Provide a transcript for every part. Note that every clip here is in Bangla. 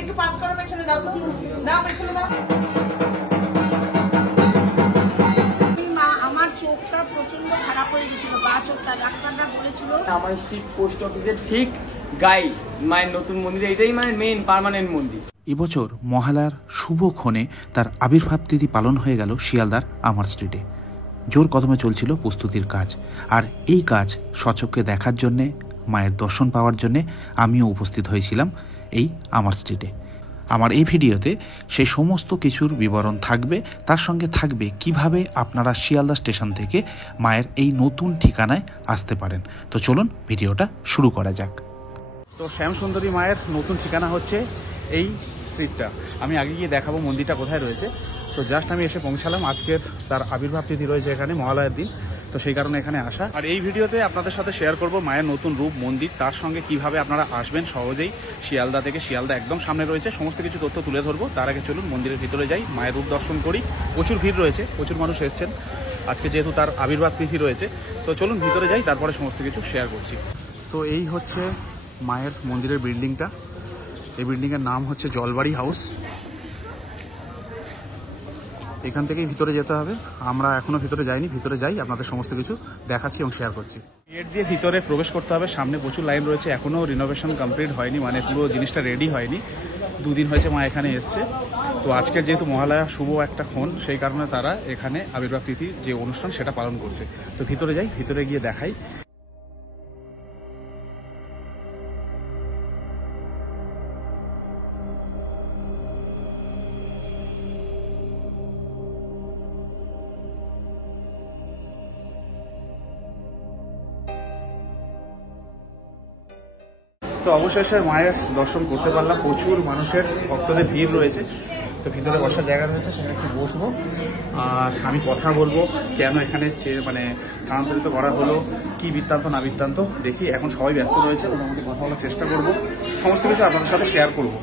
একটু পাস করো, পেছনে দাও তো, দাও পেছনে দাও। আমার চোখটা প্রচন্ড খারাপ হয়ে গেছিল, বা চোখটা ডাক্তাররা বলেছিল। আমার স্ট্রিট পোস্ট অফিসের ঠিক গাই মায়ের নতুন মন্দির, এটাই মানে মেইন পার্মানেন্ট মন্দির। এবছর মহালয়ার শুভক্ষণে তার আবির্ভাব তিথি পালন হয়ে গেল শিয়ালদার আমার স্ট্রিটে। জোর কদমে চলছিল প্রস্তুতির কাজ, আর এই কাজ সচক্ষে দেখার জন্যে, মায়ের দর্শন পাওয়ার জন্যে আমিও উপস্থিত হয়েছিলাম এই আমার স্ট্রিটে। আমার এই ভিডিওতে সেই সমস্ত কিছুর বিবরণ থাকবে, তার সঙ্গে থাকবে কিভাবে আপনারা শিয়ালদা স্টেশন থেকে মায়ের এই নতুন ঠিকানায় আসতে পারেন। তো চলুন ভিডিওটা শুরু করা যাক। তো শ্যামসুন্দরী মায়ের নতুন ঠিকানা হচ্ছে এই স্ট্রিটটা। আমি আগে গিয়ে দেখাবো মন্দিরটা কোথায় রয়েছে। তো জাস্ট আমি এসে পৌঁছালাম, আজকের তার আবির্ভাব তিথি রয়েছে এখানে, মহালয়ার দিন, তো সেই কারণে এখানে আসা। আর এই ভিডিওতে আপনাদের সাথে শেয়ার করব মায়ের নতুন রূপ, মন্দির, তার সঙ্গে কিভাবে আপনারা আসবেন সহজেই শিয়ালদা থেকে। শিয়ালদা একদম সামনে রয়েছে, সমস্ত কিছু তথ্য তুলে ধরবো। তার আগে চলুন মন্দিরের ভিতরে যাই, মায়ের রূপ দর্শন করি। প্রচুর ভিড় রয়েছে, প্রচুর মানুষ এসছেন আজকে যেহেতু তার আবির্ভাব তিথি রয়েছে। তো চলুন ভিতরে যাই, তারপরে সমস্ত কিছু শেয়ার করছি। তো এই হচ্ছে মায়ের মন্দিরের বিল্ডিংটা। এই বিল্ডিংয়ের নাম হচ্ছে জলবাড়ি হাউস। এখান থেকেই ভিতরে যেতে হবে। আমরা এখনো ভিতরে যাইনি, ভিতরে যাই, আপনাদের সমস্ত কিছু দেখাচ্ছি এবং শেয়ার করছি। গেট দিয়ে ভিতরে প্রবেশ করতে হবে। সামনে প্রচুর লাইন রয়েছে, এখনো রিনোভেশন কমপ্লিট হয়নি, মানে পুরো জিনিসটা রেডি হয়নি। দুদিন হয়েছে মা এখানে এসছে। তো আজকে যেহেতু মহালয়া শুভ একটা ক্ষণ, সেই কারণে তারা এখানে আবির্ভাব তিথি যে অনুষ্ঠান সেটা পালন করছে। তো ভিতরে যাই, ভিতরে গিয়ে দেখাই। তো অবশেষে মায়ের দর্শন করতে পারলাম। প্রচুর মানুষের ভক্তদের ভিড় রয়েছে। তো ভিতরে বসার জায়গা রয়েছে, সেখানে একটু বসবো আর আমি কথা বলবো কেন এখানে মানে স্থানান্তরিত করা হলো, কি বৃত্তান্ত না বৃত্তান্ত দেখি। এখন সবাই ব্যস্ত রয়েছে, মোটামুটি কথা বলার চেষ্টা করবো, সমস্ত কিছু আপনাদের সাথে শেয়ার করবো।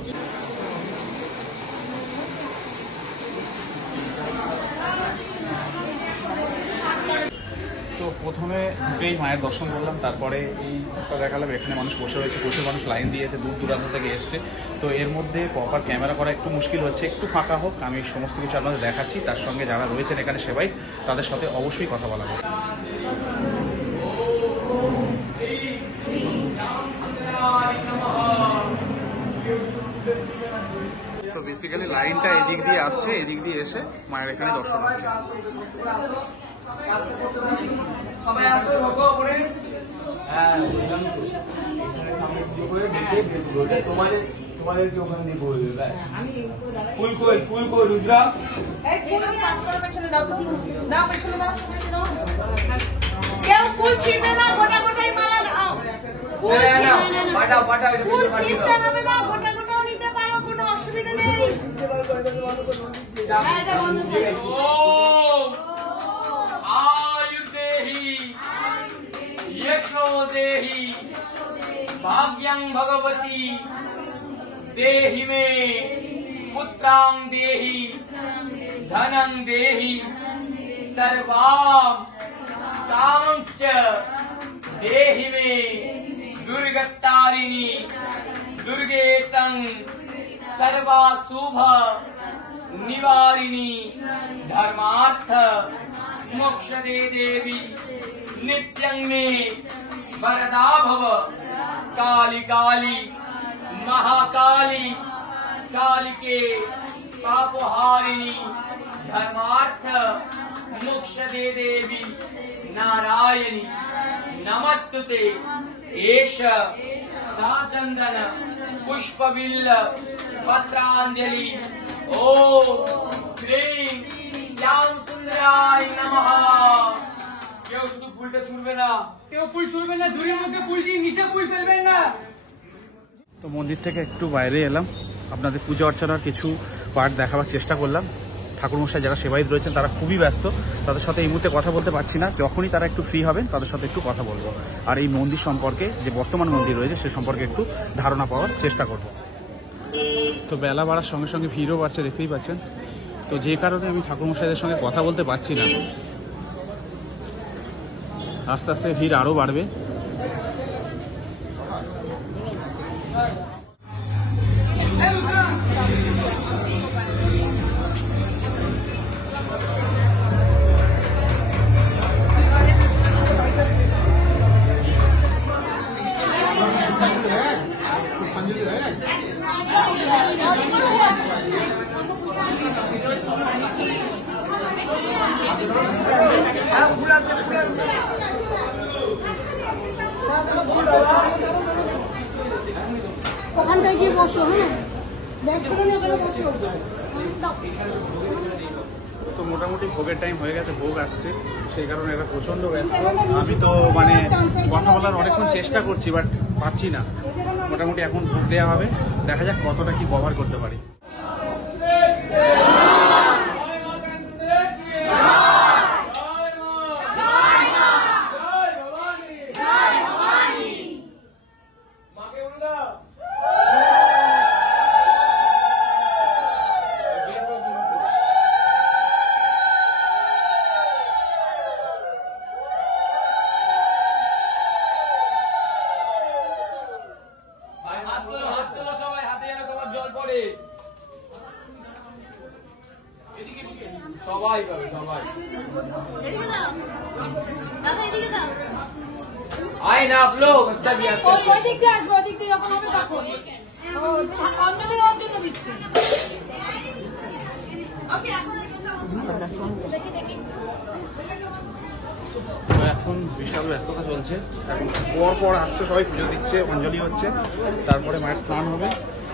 তো প্রথমে ঢুকেই মায়ের দর্শন করলাম, তারপরে এই দেখালাম। এখানে মানুষ বসে রয়েছে, প্রচুর মানুষ লাইন দিয়েছে, দূর দূরান্ত থেকে এসছে। তো এর মধ্যে প্রপার ক্যামেরা করা একটু মুশকিল হচ্ছে, একটু ফাঁকা হোক, আমি সমস্ত কিছু আপনাদের দেখাচ্ছি। তার সঙ্গে যারা রয়েছেন এখানে সেবাই, তাদের সাথে অবশ্যই কথা বলা হবে। তো বেসিক্যালি লাইনটা এদিক দিয়ে আসছে, এদিক দিয়ে এসে মায়ের এখানে দর্শন হচ্ছে। সবাই আসো, ভোগ করে তোমাদের কি ওখান দিয়ে বলবে ভাই? ফুল কই রুদ্রা, পাস করো, পেছনে দাও তো, দাও পেছনে দাও। কেউ ফুল ছিঁড়বে না, গোটা গোটাই মালা দাও। ফুল ছিঁড়তে হবে না, গোটা গোটাও নিতে পারো, কোনো অসুবিধা নেই। यशोदेहि भाग्यं भगवती देहि मे पुत्रां देहि धनं देहि सर्वां कामांश्च देहि मे दुर्गतारिणी दुर्गेतं सर्वाशुभ निवारिणी धर्मार्थ मोक्षदे देवी नित्यं मे वरदा भव काली काली महाकाली कालिके पापहारिणी धर्मार्थ मोक्षदे देवी नारायणी नमस्तुते एष साचंदन पुष्पबिल्ल पत्रांजलि ओम श्री श्याम सुंदराय नमः। কেউ শুধু ফুলটা ছুঁড়বে না, কেউ ফুল ছুঁড়বে না, ঝুড়ির মধ্যে ফুল দিয়ে নিচে ফুল ফেলবেন না। তো মন্দির থেকে একটু বাইরে এলাম, আপনাদের পূজা অর্চনার কিছু পার্ট দেখাবার চেষ্টা করলাম। ঠাকুরমশাই যারা সেবায়িত রয়েছেন তারা খুবই ব্যস্ত, তাদের সাথে এই মুহূর্তে কথা বলতে পারছি না। যখনই তারা একটু ফ্রি হবেন তাদের সাথে একটু কথা বলবো, আর এই মন্দির সম্পর্কে, যে বর্তমান মন্দির রয়েছে সে সম্পর্কে একটু ধারণা পাওয়ার চেষ্টা করব। তো বেলা বাড়ার সঙ্গে সঙ্গে ভিড়ও বাড়ছে, দেখতেই পাচ্ছেন। তো যে কারণে আমি ঠাকুরমশাইদের সঙ্গে কথা বলতে পারছি না। আস্তে আস্তে ভিড় আরও বাড়বে। ওখানটায় গিয়ে বসো, হ্যাঁ ব্যাগ করে নিয়ে ওখানে বসো। তো মোটামুটি ভোগের টাইম হয়ে গেছে, ভোগ আসছে, সেই কারণে এরা প্রচন্ড ব্যস্ত। আমি তো মানে কথা বলার অনেকক্ষণ চেষ্টা করছি, বাট পারছি না। মোটামুটি এখন ভোগ দেওয়া হবে, দেখা যাক কতটা কি কভার করতে পারি। সবাই পাবে, সবাই আয় না आप लोग अच्छा दिया। ওই দিক দিয়ে আসবো, ওই দিক দিয়ে যখন হবে তখন অঞ্জলি অঞ্জলি দিচ্ছে। তো এখন বিশাল ব্যস্ততা চলছে, এখন পর পর আসছে, সবাই পুজো দিচ্ছে, অঞ্জলি হচ্ছে, তারপরে মায়ের স্নান হবে,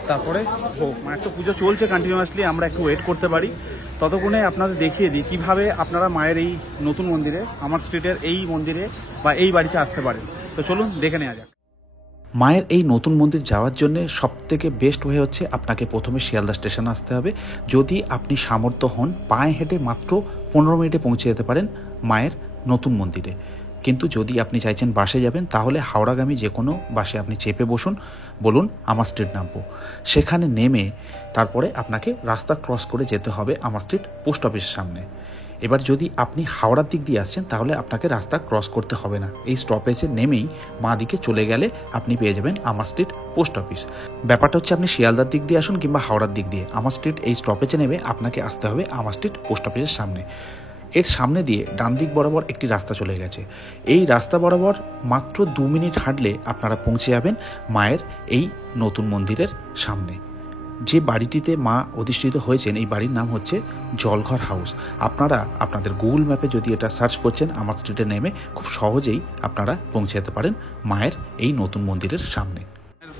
তারপরে ভোগ। মায়ের তো পুজো চলছে কন্টিনিউয়াসলি, আমরা একটু ওয়েট করতে পারি। ততক্ষণে আপনাদের দেখিয়ে দিই কীভাবে আপনারা মায়ের এই নতুন মন্দিরে, আমার স্ট্রিটের এই মন্দিরে বা এই বাড়িতে আসতে পারেন। তো চলুন দেখে নেওয়া যাক। মায়ের এই নতুন মন্দির যাওয়ার জন্য সবথেকে বেস্ট ওয়ে হচ্ছে আপনাকে প্রথমে শিয়ালদা স্টেশনে আসতে হবে। যদি আপনি সামর্থ্য হন, পায়ে হেঁটে মাত্র 15 মিনিটে পৌঁছে যেতে পারেন মায়ের নতুন মন্দিরে। কিন্তু যদি আপনি চাইছেন বাসে যাবেন, তাহলে হাওড়াগামী যে কোনো বাসে আপনি চেপে বসুন, বলুন আমার স্ট্রিট নামবো। সেখানে নেমে তারপরে আপনাকে রাস্তা ক্রস করে যেতে হবে আমার স্ট্রিট পোস্ট অফিসের সামনে। এবার যদি আপনি হাওড়ার দিক দিয়ে আসছেন, তাহলে আপনাকে রাস্তা ক্রস করতে হবে না, এই স্টপেজে নেমেই বাঁ দিকে চলে গেলে আপনি পেয়ে যাবেন আমার স্ট্রিট পোস্ট অফিস। ব্যাপারটা হচ্ছে আপনি শিয়ালদার দিক দিয়ে আসুন কিংবা হাওড়ার দিক দিয়ে, আমার স্ট্রিট এই স্টপেজে নেমে আপনাকে আসতে হবে আমার স্ট্রিট পোস্ট অফিসের সামনে। এর সামনে দিয়ে ডান দিক বরাবর একটি রাস্তা চলে গেছে। এই রাস্তা বরাবর মাত্র 2 মিনিট হাঁটলে আপনারা পৌঁছে যাবেন মায়ের এই নতুন মন্দিরের সামনে। যে বাড়িটিতে মা অধিষ্ঠিত হয়েছেন, এই বাড়ির নাম হচ্ছে জলঘর হাউস। আপনারা আপনাদের গুগল ম্যাপে যদি এটা সার্চ করছেন, আমার স্ট্রিটে নেমে খুব সহজেই আপনারা পৌঁছে যেতে পারেন মায়ের এই নতুন মন্দিরের সামনে।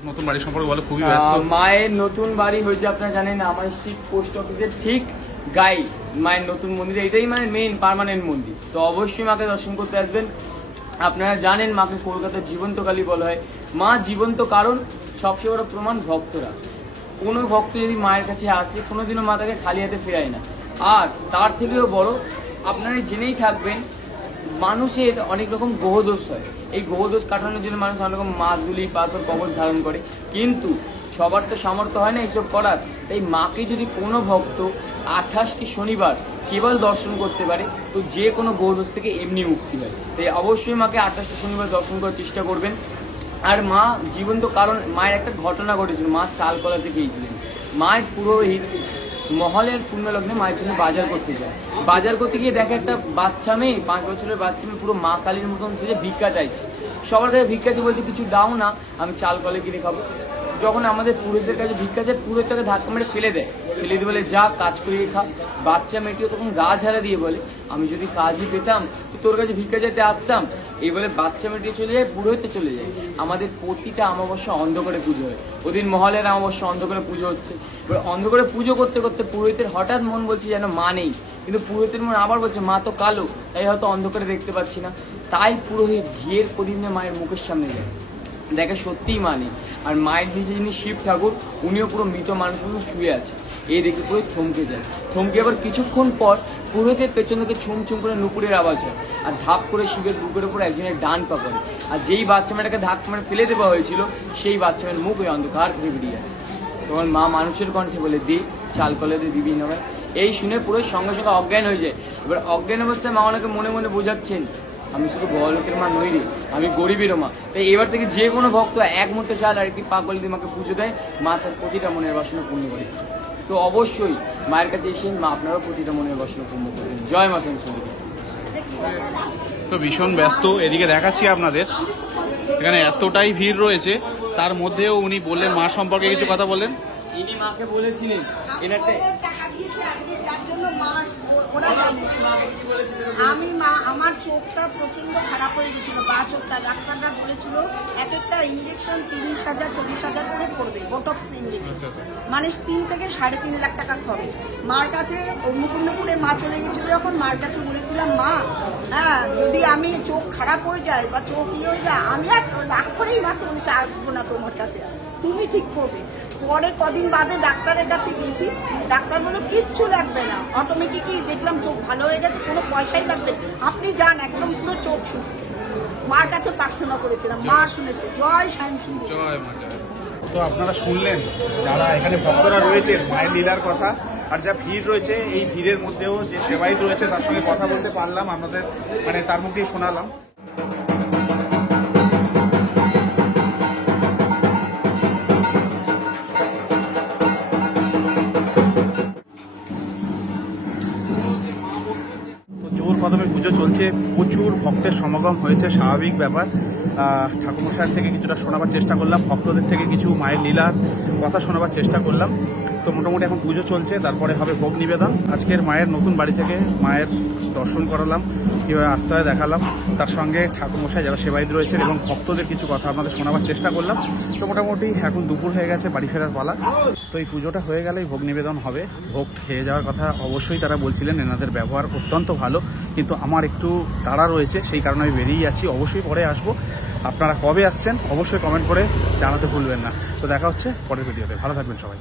নতুন বাড়ি সম্পর্কে বলে খুবই ব্যস্ত। মায়ের নতুন বাড়ি হয়েছে, আপনারা জানেন আমার স্ট্রিট পোস্ট অফিসের ঠিক গাই মায়ের নতুন মন্দির, এটাই মানে মেইন পার্মানেন্ট মন্দির। তো অবশ্যই মাকে দর্শন করতে আসবেন। আপনারা জানেন মাকে কলকাতার জীবন্ত কালী বলা হয়। মা জীবন্ত, কারণ সবচেয়ে বড় প্রমাণ ভক্তরা। কোনো ভক্ত যদি মায়ের কাছে আসে, কোনোদিনও মা তাকে খালি হাতে ফেরায় না। আর তার থেকেও বড়, আপনারা জেনেই থাকবেন মানুষের অনেক রকম গ্রহদোষ হয়। এই গ্রহদোষ কাটানোর জন্য মানুষ অনেক রকম মাদুলি, পাথর, কবচ ধারণ করে, কিন্তু সবার তো সামর্থ্য হয় না এইসব করার। তাই মাকে যদি কোনো ভক্ত 28টি শনিবার কেবল দর্শন করতে পারে, তো যে কোনো গ্রহদোষ থেকে এমনি মুক্তি হয়। তাই অবশ্যই মাকে 28টি শনিবার দর্শন করার চেষ্টা করবেন। আর মা জীবন্ত, কারণ মায়ের একটা ঘটনা ঘটেছিল। মা চাল কলাতে গিয়েছিলেন। মায়ের পুরোহিত মহলের পুণ্যলগ্নে মায়ের জন্য বাজার করতে যায়। বাজার করতে গিয়ে দেখে একটা বাচ্চা মেয়ে, 5 বছরের বাচ্চা মেয়ে, পুরো মা কালীর মতন সেজে ভিক্ষা চাইছে। সবার কাছে ভিক্ষা চেয়ে বলছে কিছু দাও না, আমি চাল কলে কিনে খাবো। যখন আমাদের পুরোহিতের কাছে ভিক্ষা চায়, পুরোহিতটাকে ধাক্কা মেরে ফেলে দেয়, ফেলে দিয়ে বলে যা কাজ করিয়ে খা। বাচ্চা মেয়েটিও তখন গা ঝাড়া দিয়ে বলে আমি যদি কাজই পেতাম তো তোর কাছে ভিক্ষা চাইতে আসতাম। এই বলে বাচ্চা মেয়েটি চলে যায়, পুরোহিতে চলে যায়। আমাদের প্রতিটা অমাবস্যা অন্ধকারে পুজো হয়। ওদিন মহলের অমাবস্যা অন্ধকারে পুজো হচ্ছে। এবার অন্ধকারে পুজো করতে করতে পুরোহিতের হঠাৎ মন বলছে যেন মা নেই, কিন্তু পুরোহিতের মন আবার বলছে মা তো কালো, তাই হয়তো অন্ধকারে দেখতে পাচ্ছি না। তাই পুরোহিত ঘিয়ের প্রদীপ নিয়ে মায়ের মুখের সামনে যায়, দেখে সত্যিই মা নেই। আর মায়ের নিচে যিনি শিব ঠাকুর, উনিও পুরো মৃত মানুষ মতো শুয়ে আছে। এই দেখে পুরোহিত থমকে যায়। থমকে আবার কিছুক্ষণ পর পুরোহিতের পেছন থেকে ছুম ছুম করে নুপুরের আওয়াজ হয়, আর ধাপ করে শিবের বুকের উপর একজনের ডান পা পড়ে। আর যেই বাচ্চা মেয়েটাকে ধাক্কা মেরে ফেলে দেওয়া হয়েছিল, সেই বাচ্চা মেয়ের মুখ ওই অন্ধকার থেকে বেরিয়ে আসে। তখন মা মানুষের কণ্ঠে বলে দে চাল কলে দে দিবি না। এই শুনে পুরো সঙ্গে সঙ্গে অজ্ঞান হয়ে যায়। এবার অজ্ঞান অবস্থায় মা ওনাকে মনে মনে বোঝাচ্ছেন আমি শুধু বড়লোকের মা নই রে, আমি গরিবেরও মা। তাই এবার থেকে যে কোনো ভক্ত এক মুহূর্তে চাল আর একটি পাগল দিয়ে মাকে পুজো দেয়, মা তার প্রতিটা মনের বাসনা পূর্ণ করে। তো অবশ্যই মায়ের কাছে এসে মা আপনারাও প্রতিটা মনের বাসনা পূর্ণ করবেন। জয় মা শ্যামসুন্দরী। তো ভীষণ ব্যস্ত, এদিকে দেখাচ্ছি আপনাদের এখানে এতটাই ভিড় রয়েছে, তার মধ্যেও উনি বললেন মা সম্পর্কে কিছু কথা বললেন। ইনি মাকে বলেছিলেন এনারটা টাকা দিয়েছে আজকে, যার জন্য মা ওরা জানে। আমি মা আমার চোখটা প্রচন্ড খারাপ হয়ে গেছিল, বা চোখটা ডাক্তাররা বলেছিল এক একটা ইঞ্জেকশন 30,000 40,000 করে পড়বে, বোটক্স ইঞ্জেকশন, মানে 3 থেকে 3.5 লাখ টাকা খরচ। মার কাছে মুকুন্দপুরে মা চলে গেছিল যখন, মার কাছে বলেছিলাম মা হ্যাঁ যদি আমি চোখ খারাপ হয়ে যায় বা চোখ ইয়ে হয়ে যায়, আমি আর রাগ করেই মাকে বলেছি আসবো না তোমার কাছে, তুমি ঠিক করবে। পরে কদিন বাদে ডাক্তারের কাছে গেছি, ডাক্তার বলল কিচ্ছু লাগবে না, অটোমেটিকই দেখলাম চোখ ভালো হয়ে গেছে, কোনো পয়সাই লাগবে না, আপনি যান, একদম পুরো চোখ সুস্থ। মার কাছে প্রার্থনা করেছিলাম, মা শুনেছে। জয় শ্যামসুন্দরী। তো আপনারা শুনলেন যারা এখানে ভক্তরা রয়েছে মায়ের লীলার কথা, আর যা ভিড় রয়েছে এই ভিড়ের মধ্যেও যে সেবায়িত রয়েছে তার সঙ্গে কথা বলতে পারলাম, আপনাদের মানে তার মুখেই শোনালাম। জোর কদমে পুজো চলছে, প্রচুর ভক্তের সমাগম হয়েছে, স্বাভাবিক ব্যাপার। ঠাকুরমশাইয়ের থেকে কিছুটা শোনাবার চেষ্টা করলাম, ভক্তদের থেকে কিছু মায়ের লীলার কথা শোনাবার চেষ্টা করলাম। তো মোটামুটি এখন পুজো চলছে, তারপরে হবে ভোগ নিবেদন। আজকের মায়ের নতুন বাড়ি থেকে মায়ের দর্শন করালাম, কীভাবে আসতে হয় দেখালাম, তার সঙ্গে ঠাকুরমশাই যারা সেবায়িত রয়েছেন এবং ভক্তদের কিছু কথা আপনাদের শোনাবার চেষ্টা করলাম। তো মোটামুটি এখন দুপুর হয়ে গেছে, বাড়ি ফেরার পালা। তো এই পুজোটা হয়ে গেলেই ভোগ নিবেদন হবে। ভোগ খেয়ে যাওয়ার কথা অবশ্যই তারা বলছিলেন, এনাদের ব্যবহার অত্যন্ত ভালো, কিন্তু আমার একটু তাড়া রয়েছে, সেই কারণে আমি বেরিয়ে যাচ্ছি। অবশ্যই পরে আসবো। আপনারা কবে আসছেন অবশ্যই কমেন্ট করে জানাতে ভুলবেন না। তো দেখা হচ্ছে পরের ভিডিওতে, ভালো থাকবেন সবাই।